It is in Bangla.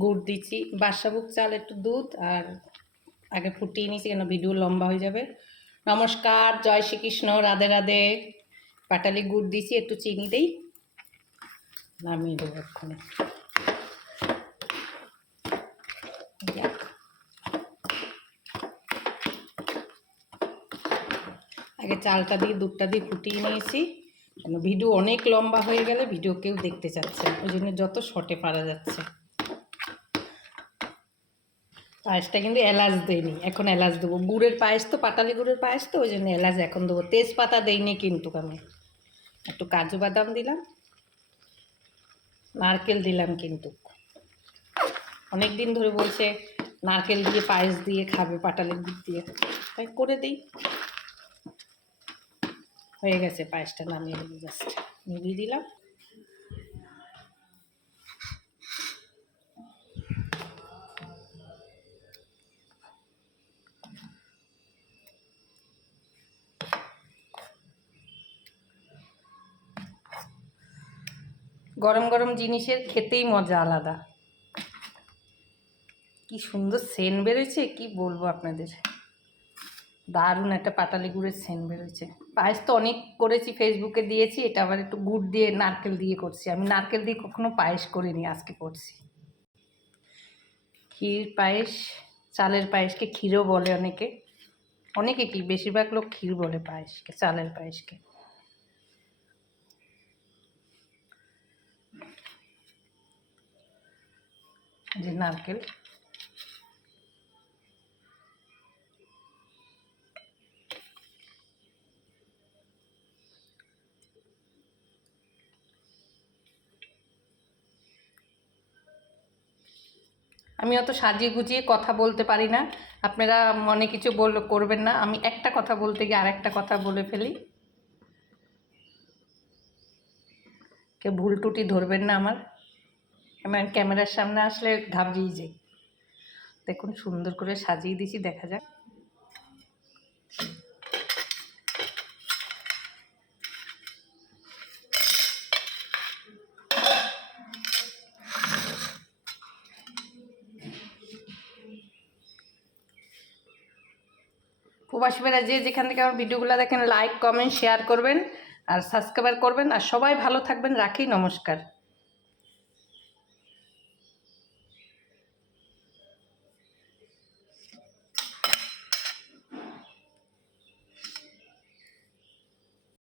গুড় দিচ্ছি, বাদশাভোগ চাল, একটু দুধ আর আগে ফুটিয়ে নিয়েছি কেন ভিডিও লম্বা হয়ে যাবে। নমস্কার, জয় শ্রীকৃষ্ণ, রাধে রাধে। পাটালি গুড় দিয়েছি, একটু চিনি দেই, নামিয়ে দেবো এক্ষুনি। আগে চালটা দিয়ে দুধটা দিয়ে ফুটিয়ে নিয়েছি কেন ভিডিও অনেক লম্বা হয়ে গেলে ভিডিও কেউ দেখতে চাচ্ছে না, ওই জন্য যত শর্টে পারা যাচ্ছে। পায়েসটা কিন্তু এলাচ দেয়নি, এখন এলাচ দেবো। গুড়ের পায়েস তো, পাটালি গুড়ের পায়েস তো, ওই জন্য এলাচ এখন দেবো। তেজপাতা দেয়নি কিন্তু আমি, একটু কাজু বাদাম দিলাম, নারকেল দিলাম। কিন্তু অনেক দিন ধরে বলছে নারকেল দিয়ে পায়েস দিয়ে খাবে, পাটালি গুড় দিয়ে, তাই করে দিই। হয়ে গেছে, পায়েসটা নামিয়ে দেবো, জাস্ট নিভিয়ে দিলাম। গরম গরম জিনিসের খেতেই মজা আলাদা। কি সুন্দর সেন্ট বেরোচ্ছে, কি বলবো আপনাদের, দারুণ একটা পাটালি গুড়ের সেন্ট বেরোচ্ছে। পায়েস তো অনেক করেছি, ফেসবুকে দিয়েছি, এটা আবার একটু গুড় দিয়ে নারকেল দিয়ে করছি। আমি নারকেল দিয়ে কখনো পায়েস করিনি, আজকে করছি। ক্ষীর পায়েস, চালের পায়েসকে ক্ষীরও বলে অনেকে, অনেকে কি বেশিরভাগ লোক ক্ষীর বলে পায়েসকে, চালের পায়েসকে। যে নারকেল, আমি অত সাজিয়ে গুজিয়ে কথা বলতে পারি না, আপনারা মনে কিছু করবেন না। আমি একটা কথা বলতে গিয়ে আরেকটা কথা বলে ফেলি, কেউ ভুল টুটি ধরবেন না আমার। আমি ক্যামেরার সামনে আসলে ঘাবড়িয়ে যাই। দেখুন সুন্দর করে সাজিয়ে দিয়েছি, দেখা যাক। প্রবাসী ভাইরা যে যেখান থেকে আমার ভিডিওগুলো দেখেন, লাইক কমেন্ট শেয়ার করবেন আর সাবস্ক্রাইব করবেন, আর সবাই ভালো থাকবেন। রাখি, নমস্কার।